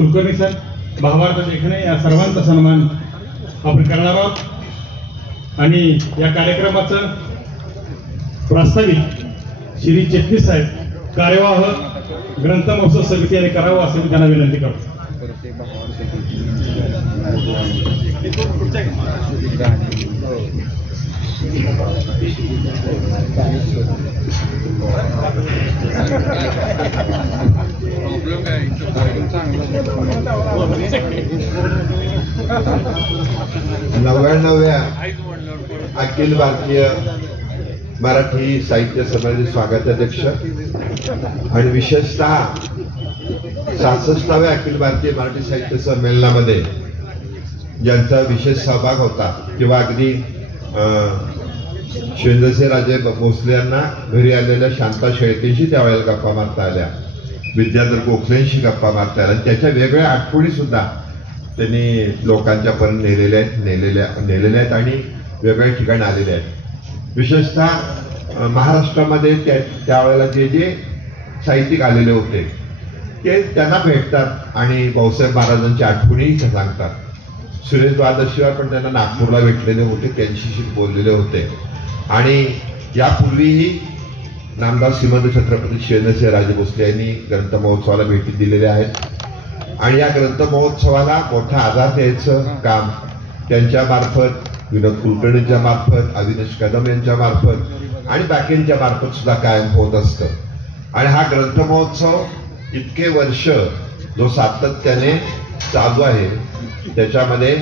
Kulkarni sir, भावार्थ देखणे या सर्वांचा सन्मान आपण करणार आहोत। आणि या कार्यक्रमाचं प्रास्ताविक श्री चिटणीस साहेब, कार्यवाह ग्रंथ महोत्सव समिती आणि करावं असं मी त्यांना विनंती करतो। नव्याण्णव्या अखिल भारतीय मराठी साहित्य संमेलनाचे स्वागताध्यक्ष आणि विशेषतः 66व्या अखिल भारतीय मराठी साहित्य संमेलनामध्ये ज्यांचा विशेष सहभाग होता किंवा अगदी शिवेंद्रसिंहराजे भोसले यांना घरी आलेल्या शांता शेळकेशी त्यावेळेला गप्पा मारता आल्या, विद्याधर गोखलेंशी गप्पा मारता आल्या, त्याच्या वेगळ्या आठवणी सुद्धा त्यांनी लोकांच्या पर्यंत नेलेल्या आहेत आणि वेगवेगळ्या ठिकाणी आलेल्या आहेत। विशेषतः महाराष्ट्रामध्ये त्यावेळेला जे साहित्यिक आलेले होते ते त्यांना भेटतात आणि भाऊसाहेब महाराजांच्या आठवणी सांगतात। सुरेश द्वादशीवर पण त्यांना नागपूरला भेटलेले होते, त्यांच्याशी बोललेले होते। आणि यापूर्वीही नामदार श्रीमंत छत्रपती शिवेंद्रसिंहराजे भोसले यांनी ग्रंथ महोत्सवाला भेटी दिलेल्या आहेत आणि या ग्रंथ महोत्सवाला मोठा आधार द्यायचं काम त्यांच्या मार्फत, विनोद कुलकर्णींच्या मार्फत, अविनाश कदम यांच्या मार्फत आणि बाकींच्या मार्फत सुद्धा कायम होत असतं। आणि हा ग्रंथ महोत्सव इतके वर्ष जो सातत्याने चालू आहे त्याच्यामध्ये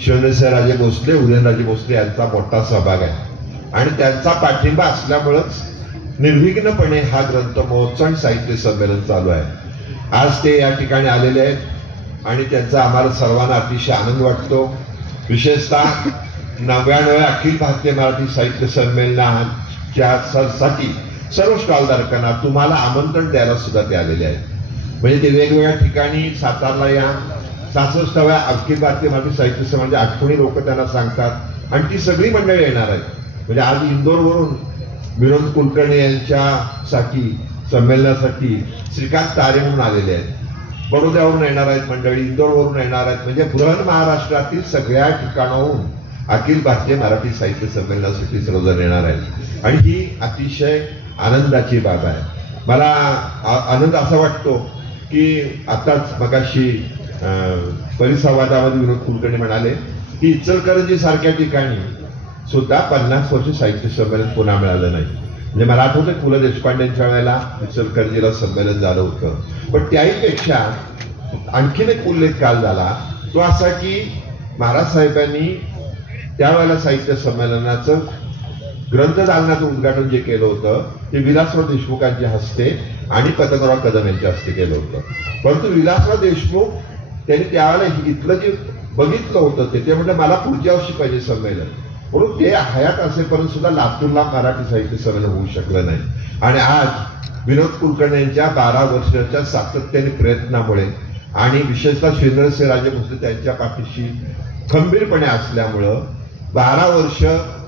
शिवेंद्रसिंहराजे भोसले, उदयनराजे भोसले यांचा मोठा सहभाग आहे आणि त्यांचा पाठिंबा असल्यामुळेच निर्विघ्नपणे हा ग्रंथ महोत्सव आणि साहित्य संमेलन चालू आहे। आज ते या ठिकाणी आलेले आहेत आणि त्यांचा आम्हाला सर्वांना अतिशय आनंद वाटतो। विशेषतः 99व्या अखिल भारतीय मराठी साहित्य संमेलनाच्या साठी सर्व स्टॉलधारकांना तुम्हाला आमंत्रण द्यायला सुद्धा ते आलेले आहेत। म्हणजे ते वेगवेगळ्या ठिकाणी सातारला या 66व्या अखिल भारतीय मराठी साहित्य संमेलनाच्या आठवणी लोक त्यांना सांगतात आणि ती सगळी मंडळी येणार आहेत। म्हणजे आज इंदोरवरून विनोद कुलकर्णी यांच्यासाठी संमेलनासाठी श्रीकांत तारे म्हणून आलेले आहेत, बडोद्यावरून येणार आहेत मंडळी, इंदोरवरून येणार आहेत। म्हणजे बृहन महाराष्ट्रातील सगळ्या ठिकाणाहून अखिल भारतीय मराठी साहित्य संमेलनासाठी सर्वजण येणार आहेत आणि ही अतिशय आनंदाची बाब आहे। मला आनंद असा वाटतो की आताच मगाशी परिसंवादामध्ये विनोद कुलकर्णी म्हणाले की इचलकरंजी सारख्या ठिकाणी सुद्धा 50 वर्ष साहित्य संमेलन पुन्हा मिळालं नाही। म्हणजे मला आठवतं पु ल देशपांडेंच्या वेळेला इचलकरंजीला संमेलन झालं होतं, पण त्याहीपेक्षा आणखीन एक उल्लेख काल झाला तो असा की महाराज साहेबांनी त्यावेळेला साहित्य संमेलनाचं ग्रंथ दालनाचं उद्घाटन जे केलं होतं ते विलासराव देशमुखांच्या हस्ते आणि पतंगराव कदम यांच्या हस्ते केलं होतं। परंतु विलासराव देशमुख त्यांनी त्यावेळेला इथलं जे बघितलं होतं ते म्हणजे मला पुढच्या वर्षी पाहिजे संमेलन, म्हणून ते हयात असेपर्यंत सुद्धा लातूरला मराठी साहित्य संमेलन होऊ शकलं नाही। आणि आज विनोद कुलकर्णी यांच्या 12 वर्षाच्या सातत्याने प्रयत्नामुळे आणि विशेषतः शिवेंद्रसिंहराजे भोसले त्यांच्या पाठीशी खंबीरपणे असल्यामुळं 12 वर्ष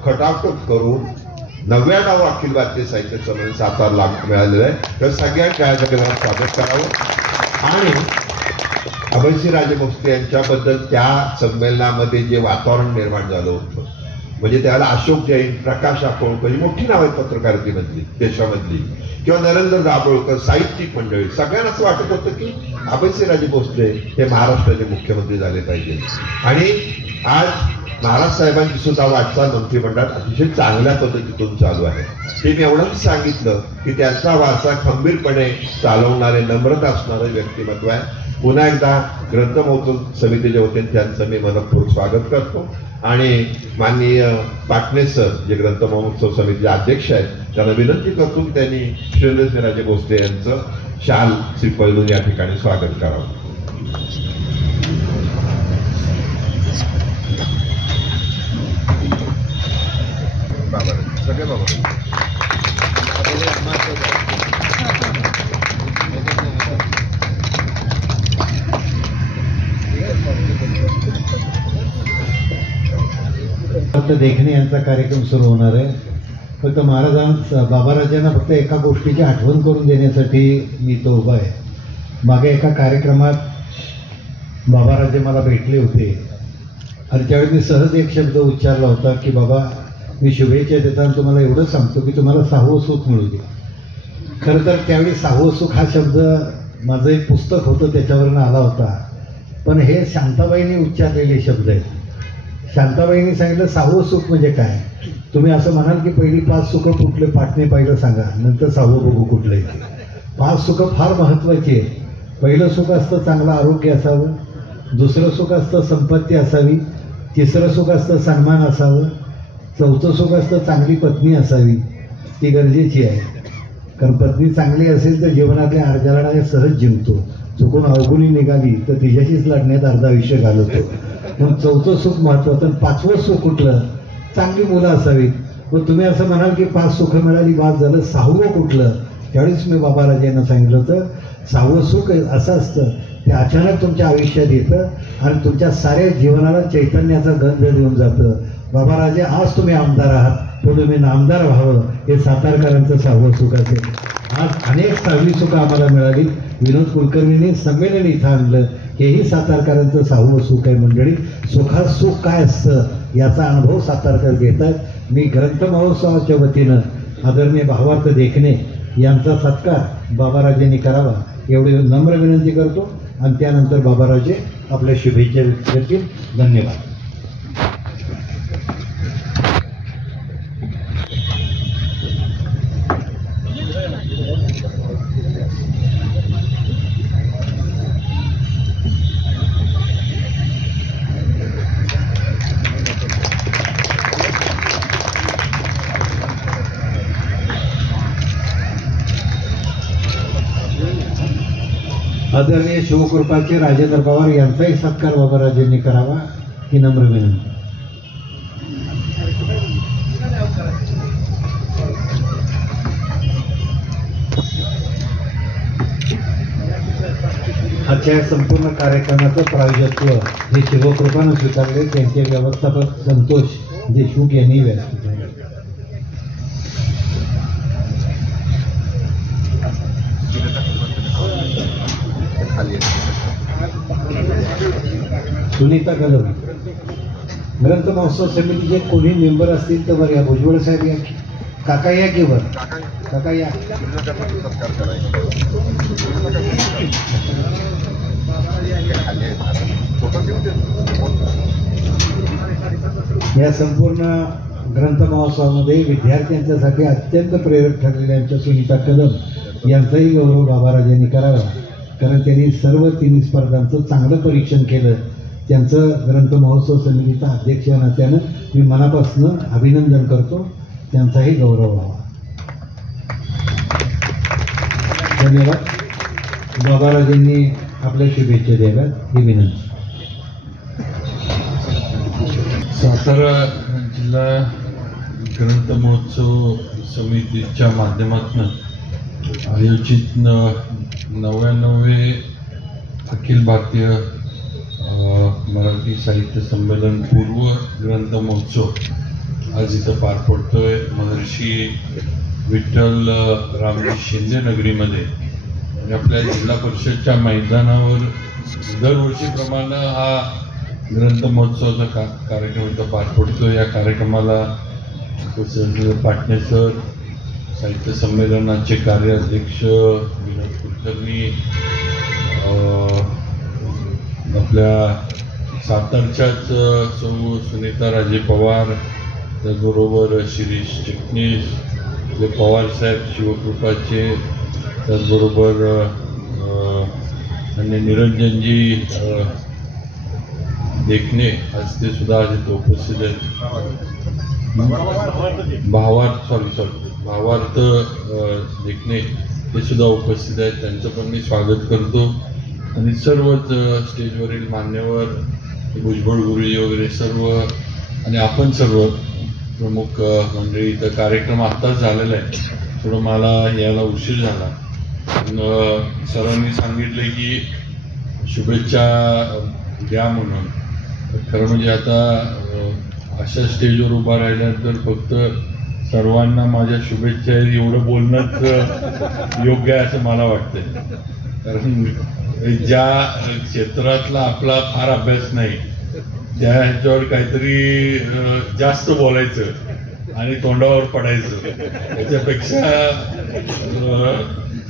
खटाखट करून 99वं अखिल भारतीय साहित्य संमेलन सातारला मिळालेलं आहे। तर सगळ्या छायाचित्रांना स्वागत करावं आणि अभयसिंहराजे भोसले यांच्याबद्दल त्या संमेलनामध्ये जे वातावरण निर्माण झालं होतं, म्हणजे त्याला अशोक जैन, प्रकाश आकोळकर ही मोठी नाव आहेत पत्रकारितेमधली देशामधली, किंवा नरेंद्र दाभोळकर, साहित्यिक मंडळी, सगळ्यांना असं वाटत होतं की अभयसिंहराजे भोसले हे महाराष्ट्राचे मुख्यमंत्री झाले पाहिजे। आणि आज महाराज साहेबांची सुद्धा वाटचाल मंत्रिमंडळात अतिशय चांगल्या पद्धतीतून चालू आहे। ते मी एवढंच सांगितलं की त्यांचा वारसा खंबीरपणे चालवणारे, नम्रता असणारे व्यक्तिमत्व आहे। पुन्हा एकदा ग्रंथ महोत्सव समितीचे होते त्यांचं मी मनपूर्वक स्वागत करतो आणि माननीय पाटणे सर जे ग्रंथ महोत्सव समितीचे अध्यक्ष आहेत त्यांना विनंती करतो की त्यांनी शिवेंद्रसिंहराजे भोसले यांचं शाल श्रीफळून या ठिकाणी स्वागत करावं। सगळे बाबा देखणे यांचा कार्यक्रम सुरू होणार आहे। फक्त महाराजांना, बाबाराजांना फक्त एका गोष्टीची आठवण करून देण्यासाठी मी तो उभा आहे। मागे एका कार्यक्रमात बाबाराजे मला भेटले होते आणि त्यावेळी मी सहज एक शब्द उच्चारला होता की बाबा मी शुभेच्छा देताना तुम्हाला एवढं सांगतो की तुम्हाला 6वं सुख मिळू दे. खरं तर त्यावेळी 6वं सुख हा शब्द माझं एक पुस्तक होतं त्याच्यावरून आला होता, पण हे शांताबाईंनी उच्चारलेले शब्द आहेत. शांताबाईंनी सांगितलं 6वं सुख म्हणजे काय. तुम्ही असं म्हणाल की पहिली 5 सुखं कुठले पाठणे पाहिलं सांगा, नंतर 6वं बघू कुठलं आहे. 5 सुखं फार महत्त्वाची आहे. पहिलं सुख असतं चांगलं आरोग्य असावं, दुसरं सुख असतं संपत्ती असावी, तिसरं सुख असतं सन्मान असावं, चौथं सुख असतं चांगली पत्नी असावी. ती गरजेची आहे, कारण पत्नी चांगली असेल तर जीवनातल्या अर्ध्या सहज जिंकतो. चुकून अवगुणी निघाली तर तिच्याशीच लढण्यात अर्धा आयुष्य घालवतो. मग 4थं सुख महत्त्वाचं. आणि 5वं सुख कुठलं. चांगली मुलं असावीत. मग तुम्ही असं म्हणाल की 5 सुखं मिळाली बाद झालं, 6वं कुठलं. त्यावेळीच मी बाबाराजांना सांगितलं होतं 6वं सुख असं असतं ते अचानक तुमच्या आयुष्यात येतं आणि तुमच्या साऱ्या जीवनाला चैतन्याचा गंध देऊन जातं. बाबाराजे आज तुम्ही आमदार आहात, पण तुम्ही नामदार व्हावं हे सातारकरांचं 6वं सुख असेल. आज अनेक 6वी सुखं आम्हाला मिळाली. विनोद कुलकर्णींनी संमेलन इथं आणलं, हेही सातारकरांचं 6वं सुख आहे. मंडळी, सुखात सुख काय असतं याचा अनुभव सातारकर घेतात. मी ग्रंथ महोत्सवाच्या वतीनं आदरणीय भावार्थ देखणे यांचा सत्कार बाबाराजेंनी करावा एवढी नम्र विनंती करतो आणि त्यानंतर बाबाराजे आपल्या शुभेच्छा व्यक्त करतील. धन्यवाद. आदरणीय शिवकृपाचे राजेंद्र पवार यांचाही सत्कार बाबाराजेंनी करावा ही नम्र विनंती. आजच्या संपूर्ण कार्यक्रमाचं प्रायोजकत्व हे शिवकृपानं स्वीकारले. त्यांचे व्यवस्थापक संतोष देशमुख यांनी व्यक्त केले. सुनीता कदम. ग्रंथ महोत्सव समितीचे कोणी मेंबर असतील तर बरं या. भुजबळ साहेब या, काका या की वर. काका या. या संपूर्ण ग्रंथ महोत्सवामध्ये विद्यार्थ्यांच्यासाठी अत्यंत प्रेरक ठरलेल्या सुनीता कदम यांचाही गौरव बाबाराजांनी करावा, कारण त्यांनी सर्व 3 स्पर्धांचं चांगलं परीक्षण केलं. त्यांचं ग्रंथ महोत्सव समितीचा अध्यक्ष या नात्यानं मी मनापासून अभिनंदन करतो. त्यांचाही गौरव व्हावा. धन्यवाद. बाबाराजांनी आपल्या शुभेच्छा द्याव्यात ही विनंती. सातारा जिल्हा ग्रंथ महोत्सव समितीच्या माध्यमातून आयोजित 99वे अखिल भारतीय मराठी साहित्य संमेलन पूर्व ग्रंथ महोत्सव आज इथं पार पडतोय. महर्षी विठ्ठल रामजी शिंदे नगरीमध्ये आणि आपल्या जिल्हा परिषदच्या मैदानावर दरवर्षीप्रमाणे हा ग्रंथ महोत्सवाचा कार्यक्रम इथं पार पडतो. या कार्यक्रमाला पाटणे सर, साहित्य संमेलनाचे कार्याध्यक्ष विनोद कुलकर्णी, आपल्या सातारच्याच सौ सुनीता राजे पवार, त्याचबरोबर शिरीष चिटणीस, जे पवारसाहेब शिवकृपाचे, त्याचबरोबर आणि निरंजनजी देखणे आज ते सुद्धा आज इथं उपस्थित आहेत. भावार्थ देखणे ते सुद्धा उपस्थित आहेत. त्यांचं पण मी स्वागत करतो. आणि सर्वच स्टेजवरील मान्यवर, भुजबळ गुरुजी वगैरे सर्व आणि आपण सर्व प्रमुख मंडळी. इथं कार्यक्रम आत्ताच झालेला आहे, थोडं मला यायला उशीर झाला. सरांनी सांगितलं की शुभेच्छा द्या म्हणून. खरं म्हणजे आता अशा स्टेजवर उभा राहिल्यानंतर फक्त सर्वांना माझ्या शुभेच्छा एवढं बोलणंच योग्य आहे असं मला वाटतंय. कारण ज्या क्षेत्रातला आपला फार अभ्यास नाही त्या ह्याच्यावर काहीतरी जास्त बोलायचं आणि तोंडावर पडायचं, त्याच्यापेक्षा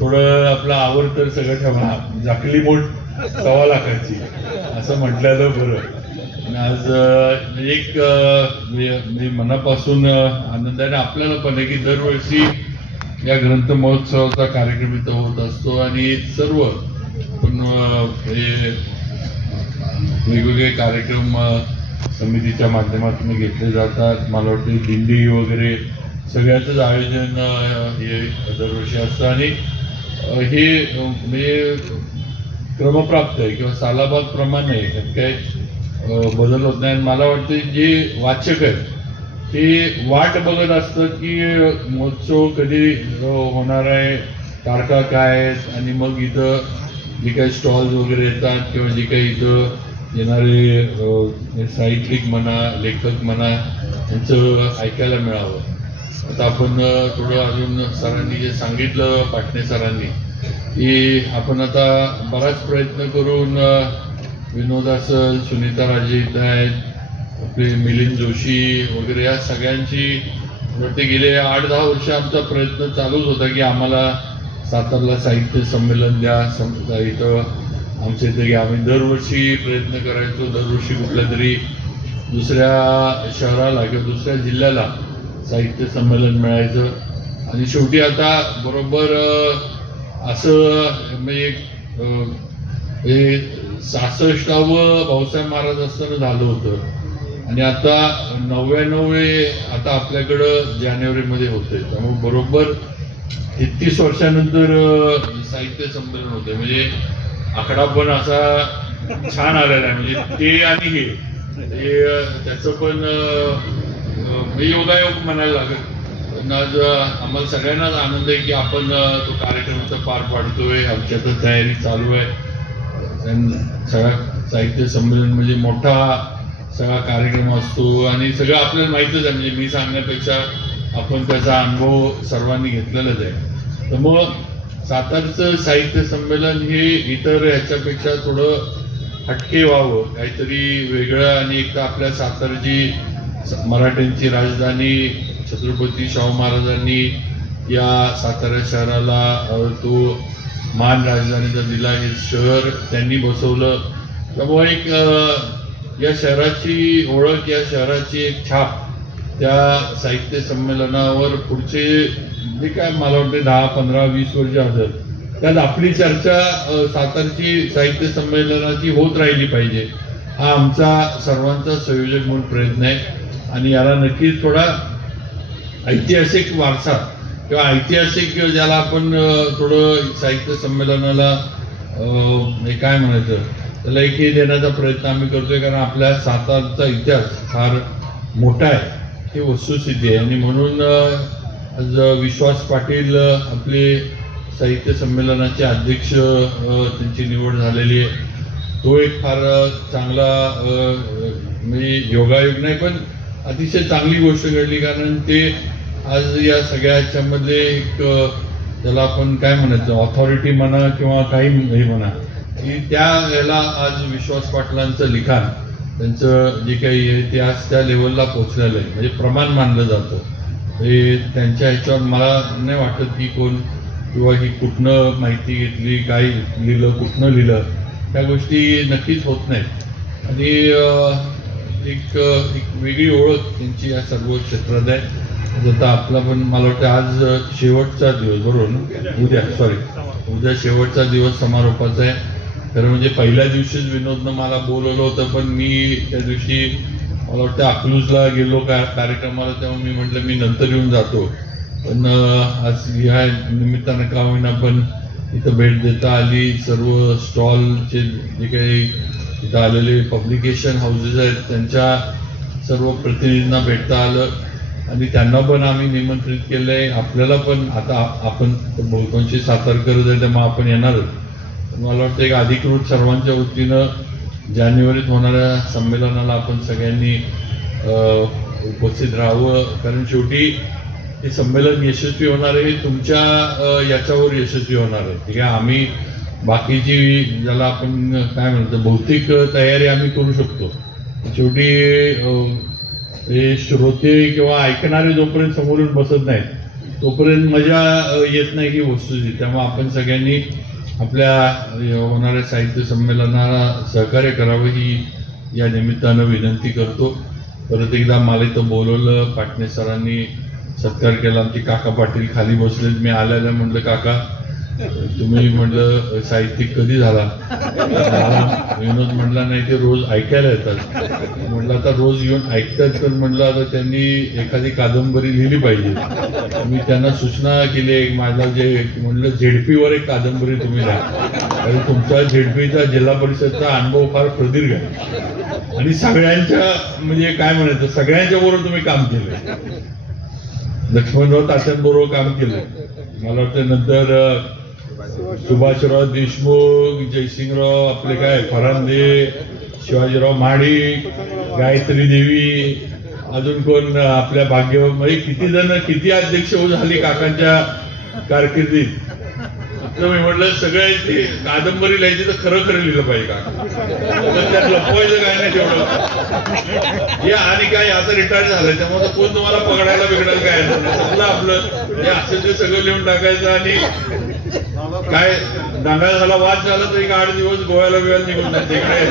थोडं आपलं आवडतं सगळं ठेवा, झाकली बोट 1.25 लाखाची असं म्हटलेलं बरं. आज एक मी मनापासून आनंद आहे. आपल्याला पण आहे की दरवर्षी या ग्रंथ महोत्सवाचा कार्यक्रम इथं होत असतो आणि सर्व पण हे वेगवेगळे कार्यक्रम समितीच्या माध्यमातून घेतले जातात. मला वाटतं दिंडी वगैरे सगळ्याचंच आयोजन हे दरवर्षी असतं आणि हे म्हणजे क्रमप्राप्त आहे किंवा सालाबाद प्रमाणे आहे, काय बदल होत नाही. मला वाटतं जे वाचक आहेत ते वाट बघत असतात की महोत्सव कधी होणार आहे, तारखा काय आहेत आणि मग इथं जे काही स्टॉल्स वगैरे येतात किंवा जे काही इथं येणारे साहित्यिक म्हणा, लेखक म्हणा यांचं ऐकायला मिळावं. आता आपण थोडं अजून सरांनी जे सांगितलं, पाटणे सरांनी, की आपण आता बराच प्रयत्न करून विनोद असेल, सुनीता राजे इथं आहेत, आपले मिलिंद जोशी वगैरे या सगळ्यांची ते गेले 8-10 वर्ष आमचा प्रयत्न चालूच होता की आम्हाला सातारला साहित्य संमेलन द्या. इथं आमच्या इथे की आम्ही दरवर्षी प्रयत्न करायचो, दरवर्षी कुठल्या तरी दुसऱ्या शहराला किंवा दुसऱ्या जिल्ह्याला साहित्य संमेलन मिळायचं आणि शेवटी आता बरोबर असं म्हणजे 66वे भाऊसाहेब महाराज असताना झालं होतं आणि आता 99 आता आपल्याकडं जानेवारीमध्ये होते. त्यामुळे बरोबर 33 वर्षानंतर साहित्य संमेलन होते. म्हणजे आकडा पण असा छान आलेला आहे. म्हणजे ते आणि हे त्याचं पण योगायोग म्हणायला लागेल. आज आम्हाला सगळ्यांनाच आनंद आहे की आपण तो कार्यक्रम पार पाडतोय. आमच्या तर तयारी चालू आहे. सगळा साहित्य संमेलन म्हणजे मोठा सगळा कार्यक्रम असतो आणि सगळं आपल्याला माहितच आहे. म्हणजे मी सांगण्यापेक्षा आपण त्याचा अनुभव सर्वांनी घेतलेलाच आहे. तर मग सातारचं साहित्य संमेलन हे इतर ह्याच्यापेक्षा थोडं हटके व्हावं, काहीतरी वेगळं. आणि एक तर आपल्या सातारची मराठ्यांची राजधानी छत्रपती शाहू महाराजांनी या सातारा शहराला तो मान राजधानीचा दिला. हे शहर त्यांनी बसवलं. त्यामुळे एक या शहराची ओळख, या शहराची एक छाप त्या साहित्य संमेलनावर पुढचे जे काय मला वाटते 10, 15, 20 वर्ष असेल त्यात आपली चर्चा सातारची साहित्य संमेलनाची होत राहिली पाहिजे. हा आमचा सर्वांचा संयोजक म्हणून प्रयत्न आहे आणि याला नक्कीच थोडा ऐतिहासिक वारसा किंवा ऐतिहासिक ज्याला आपण थोडं साहित्य संमेलनाला काय म्हणायचं त्याला एक हे देण्याचा प्रयत्न आम्ही करतोय. कारण आपल्या सातारचा इतिहास फार मोठा आहे, ही वस्तुस्थिती आहे. आणि म्हणून आज विश्वास पाटील आपले साहित्य संमेलनाचे अध्यक्ष त्यांची निवड झालेली आहे. तो एक फार चांगला म्हणजे योगायोग नाही पण अतिशय चांगली गोष्ट घडली. कारण ते आज या सगळ्या ह्याच्यामध्ये एक त्याला आपण काय म्हणायचं ऑथॉरिटी म्हणा किंवा काही हे म्हणा की त्या याला आज विश्वास पाटलांचं लिखाण त्यांचं जे काही आहे ते आज त्या लेवलला पोहोचलेलं आहे. म्हणजे प्रमाण मानलं जातं. हे त्यांच्या ह्याच्यावर मला नाही वाटत की कोण किंवा ही कुठनं माहिती घेतली, काय लिहिलं, कुठनं लिहिलं, त्या गोष्टी नक्कीच होत नाहीत. आणि एक वेगळी ओळख त्यांची या सर्व क्षेत्रात आहे. आता आपला पण मला वाटतं आज शेवटचा दिवस बरोबर ना, उद्या शेवटचा दिवस समारोपाचा आहे. खरं म्हणजे पहिल्या दिवशीच विनोदनं मला बोलवलं होतं पण मी त्या दिवशी मला वाटतं अकलूजला गेलो कार्यक्रमाला, तेव्हा मी म्हटलं मी नंतर येऊन जातो. पण आज ह्या निमित्तानं का होईना पण इथं भेट देता आली. सर्व स्टॉलचे जे काही इथं आलेले पब्लिकेशन हाऊसेस आहेत त्यांच्या सर्व प्रतिनिधींना भेटता आलं आणि त्यांना पण आम्ही निमंत्रित केलंय. आपल्याला पण आता आपण बहुतांशी सातारकरच आहे त्यामुळे आपण येणारच. मला वाटतं एक अधिकृत सर्वांच्या वतीनं जानेवारीत होणाऱ्या संमेलनाला आपण सगळ्यांनी उपस्थित राहावं. कारण शेवटी हे संमेलन यशस्वी होणार आहे तुमच्या याच्यावर यशस्वी होणार आहे. ठीक आहे, आम्ही बाकीची ज्याला आपण काय म्हणतो भौतिक तयारी आम्ही करू शकतो, शेवटी हे श्रोते किंवा ऐकणारे जोपर्यंत समोरून बसत नाहीत तोपर्यंत मजा येत नाही की वस्तूची. त्यामुळे आपण सगळ्यांनी आपल्या होणाऱ्या साहित्य संमेलनाला सहकार्य करावं ही या निमित्तानं विनंती करतो. परत एकदा मला इथं बोलवलं, पाटणे सरांनी सत्कार केला. आमचे काका पाटील खाली बसलेत. मी आल्याला म्हटलं काका तुम्ही म्हटलं साहित्यिक कधी झाला? विनोद म्हटला नाही ते रोज ऐकायला येतात. म्हटलं आता रोज येऊन ऐकतात तर म्हटलं आता त्यांनी एखादी कादंबरी लिहिली पाहिजे. मी त्यांना सूचना केली माझा जे म्हटलं झेडपीवर एक कादंबरी तुम्ही लिहा, कारण तुमचा झेडपीचा जिल्हा परिषदचा अनुभव फार प्रदीर्घ आहे आणि सगळ्यांच्या म्हणजे काय म्हणायचं सगळ्यांच्या बरोबर तुम्ही काम केलंय. लक्ष्मणराव तात्यांबरोबर काम केलं. मला वाटतं नंतर सुभाषराव देशमुख, जयसिंगराव आपले काय फरांदे, शिवाजीराव महाडिक, गायत्री देवी, अजून कोण आपल्या भाग्यवान म्हणजे किती जण किती अध्यक्ष झाली काकांच्या कारकिर्दीत. मी म्हटलं सगळ्यांची कादंबरी लिहायची तर खरं खरं लिहिलं पाहिजे का, त्यात लपवायचं काय नाही तेवढं. या आणि काय आता रिटायर झालंय त्यामुळे कोण तुम्हाला पकडायला बिघडायला काय सगळं आपलं हे असं ते सगळं लिहून टाकायचं आणि काय दांगा झाला वाद झाला तर एक 8 दिवस गोव्याला निघून जाते. काय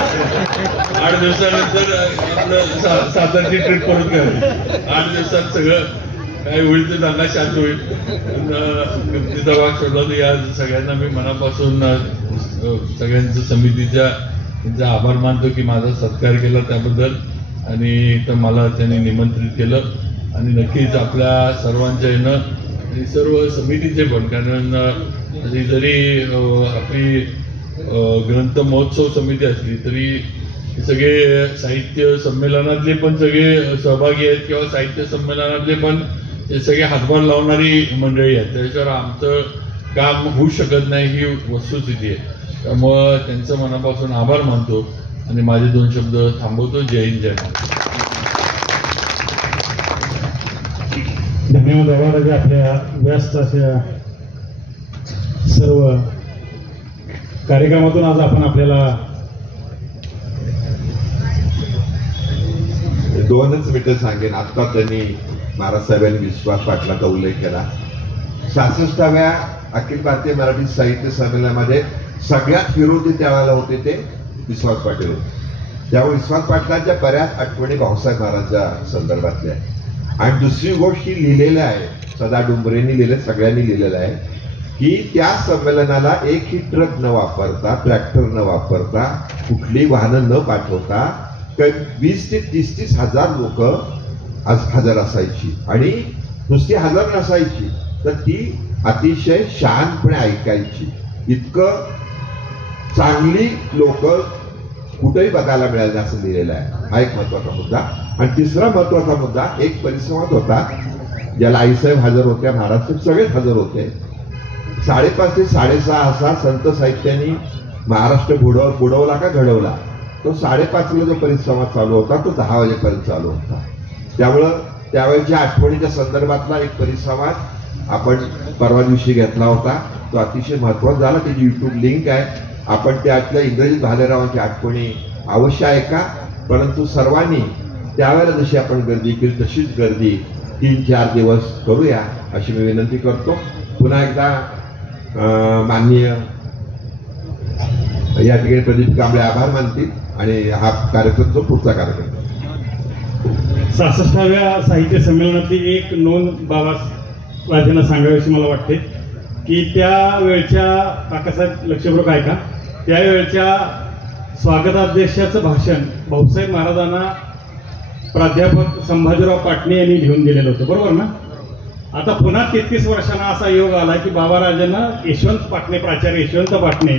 8 दिवसानंतर आपलं सातारची ट्रिप परत करायची. 8 दिवसात सगळं काय होईल ते दांगा शांत होईल. गमतीचा भाग सोडला तर या सगळ्यांना मी मनापासून सगळ्यांचं समितीच्या त्यांचा आभार मानतो की माझा सत्कार केला त्याबद्दल आणि तर मला त्यांनी निमंत्रित केलं. आणि नक्कीच आपल्या सर्वांच्या येणं सर्व समितीचे पण, कारण जरी आपली ग्रंथ महोत्सव समिती असली तरी सगळे साहित्य संमेलनातले पण सगळे सहभागी आहेत किंवा साहित्य संमेलनातले पण ते सगळे हातभार लावणारी मंडळी आहेत. त्याच्यावर आमचं काम होऊ शकत नाही ही वस्तुस्थिती आहे. त्यामुळं त्यांचं मनापासून आभार मानतो आणि माझे 2 शब्द थांबवतो. जय हिंद जय महाराष्ट्र. धन्यवाद आभाराचे आपल्या व्यस्त अशा सर्व कार्यक्रमातून आज आपण आपल्याला 2च मिनिटं सांगेन. आता त्यांनी महाराज साहेबांनी विश्वास पाटलाचा उल्लेख केला. 66व्या अखिल भारतीय मराठी साहित्य संमेलनामध्ये सगळ्यात विरोधी त्यावेळेला होते ते विश्वास पाटील होते. त्यामुळे विश्वास पाटलांच्या बऱ्याच आठवणी भाऊसाहेब महाराजांच्या संदर्भातल्या आहे. आणि दुसरी गोष्ट ही लिहिलेली आहे, सदा डुंबरेंनी लिहिलं, सगळ्यांनी लिहिलेलं आहे की त्या संमेलनाला एकही ट्रक न वापरता, ट्रॅक्टर न वापरता, कुठली वाहनं न पाठवता 20 ते 30 हजार लोक हजर असायची. आणि नुसती हजर नसायची तर ती अतिशय शांतपणे ऐकायची. इतकं चांगली लोक कुठेही बघायला मिळाली असं लिहिलेलं आहे. हा एक महत्वाचा मुद्दा. आणि तिसरा महत्वाचा मुद्दा एक परिसंवाद होता ज्याला आईसाहेब हजर होत्या, महाराज सगळेच हजर होते. 5:30 ते 6:30 असा संत साहित्याने महाराष्ट्र बुडवला का घडवला. तो 5:30ला जो परिसंवाद चालू होता तो 10 वाजेपर्यंत चालू होता. त्यामुळं त्यावेळेच्या आठवणीच्या संदर्भातला एक परिसंवाद आपण परवा दिवशी घेतला होता. तो अतिशय महत्वाचा झाला. त्याची YouTube लिंक आहे. आपण त्यातल्या इंग्रजी भालेरावांची आठवणी अवश्य ऐका. परंतु सर्वांनी त्यावेळेला जशी आपण गर्दी केली तशीच गर्दी 3-4 दिवस करूया अशी मी विनंती करतो. पुन्हा एकदा माननीय या ठिकाणी प्रदीप कांबळे आभार मानतील आणि हा कार्यक्रम जो पुढचा कार्यक्रम 66व्या साहित्य संमेलनातली एक नोंद बाबाराजांना सांगावीशी मला वाटते की त्यावेळच्या काकासाहेब लक्षपूर्वक ऐका. त्यावेळच्या स्वागताध्यक्षाचं भाषण भाऊसाहेब महाराजांना प्राध्यापक संभाजीराव पाटणे यांनी लिहून दिलेलं होतं, बरोबर ना. आता पुन्हा 33 वर्षांना असा योग आला की बाबाराजांना यशवंत पाटणे, प्राचार्य यशवंत पाटणे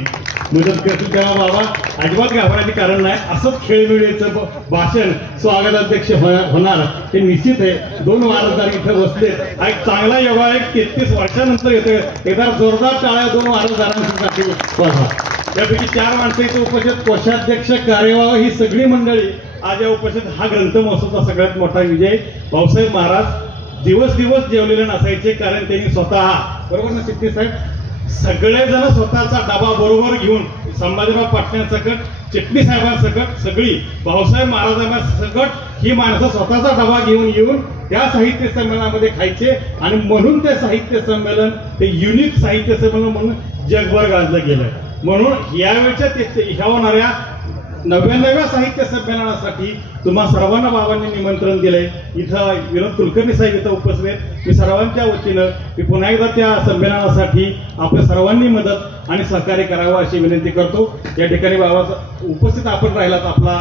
मदत करतील. तेव्हा बाबा अजिबात घाबरायचे कारण नाही. असंच खेळबिळीचं भाषण स्वागताध्यक्ष होणार हे निश्चित आहे. 2 वारसदार इथं बसले. हा एक चांगला योग आहे. 33 वर्षानंतर येतोय. एकदा जोरदार टाळ्या 2 वारसदारांसाठी वाजवा. त्यापैकी 4 माणसं इथं उपस्थित, कोषाध्यक्ष, कार्यवाह ही सगळी मंडळी आज या उपस्थित. हा ग्रंथ महोत्सवाचा सगळ्यात मोठा विजय. भाऊसाहेब महाराज दिवस जेवलेले नसायचे कारण त्यांनी स्वतः, बरोबर ना चित्ती साहेब, सगळेजण स्वतःचा डबा बरोबर घेऊन संभाजीराव पाटलांसकट, चिटणीस साहेबांसकट, सगळी भाऊसाहेब महाराजांसकट ही माणसं स्वतःचा डबा घेऊन येऊन त्या साहित्य संमेलनामध्ये खायचे आणि म्हणून ते साहित्य संमेलन ते युनिक साहित्य संमेलन म्हणून जगभर गाजलं गेलं. म्हणून यावेळच्या ह्या होणाऱ्या 99व्या साहित्य संमेलनासाठी तुम्हा सर्वांना बाबांनी निमंत्रण दिलंय. इथं विनोद कुलकर्णी साहेब इथं उपस्थित आहेत. मी सर्वांच्या वतीनं मी पुन्हा एकदा त्या संमेलनासाठी आपल्या सर्वांनी मदत आणि सहकार्य करावं अशी विनंती करतो. या ठिकाणी बाबा उपस्थित आपण राहिलात, आपला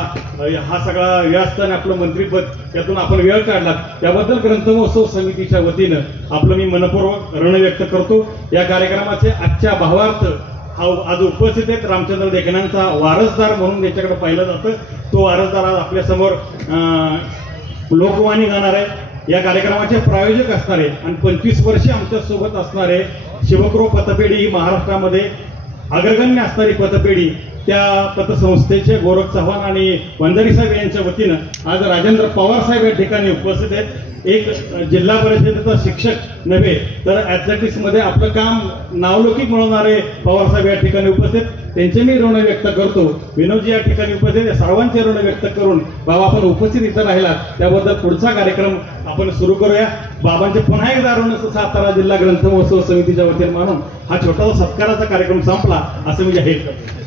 हा सगळा व्यस्त आणि आपलं मंत्रीपद यातून आपण वेळ काढलात त्याबद्दल ग्रंथमहोत्सव समितीच्या वतीनं आपलं मी मनपूर्वक ऋण व्यक्त करतो. या कार्यक्रमाचे आजच्या भावार्थ आज उपस्थित आहेत रामचंद्र देखण्यांचा वारसदार म्हणून ज्याच्याकडे पाहिलं जातं तो वारसदार आज आपल्या समोर लोकवाणी गाणार आहे. या कार्यक्रमाचे प्रायोजक असणारे आणि 25 वर्षे आमच्या सोबत असणारे शिवक्रो पतपेढी ही महाराष्ट्रामध्ये अग्रगण्य असणारी पतपेढी, त्या पतसंस्थेचे गोरख चव्हाण आणि वंजारी साहेब यांच्या वतीनं आज राजेंद्र पवार साहेब या ठिकाणी उपस्थित आहेत. एक जिल्हा परिषदेचा शिक्षक नव्हे तर ऍथलेटिक्स मध्ये आपलं काम नावलौकिक मिळवणारे पवार साहेब या ठिकाणी उपस्थित, त्यांचे मी ऋण व्यक्त करतो. विनोदजी या ठिकाणी उपस्थित, सर्वांचे ऋण व्यक्त करून बाबा आपण उपस्थित इथं राहिलात त्याबद्दल पुढचा कार्यक्रम आपण सुरू करूया. बाबांचे पुन्हा एकदा ऋण सातारा जिल्हा ग्रंथ महोत्सव समितीच्या वतीने मानून हा छोटासा सत्काराचा कार्यक्रम संपला असं मी जाहीर करतो.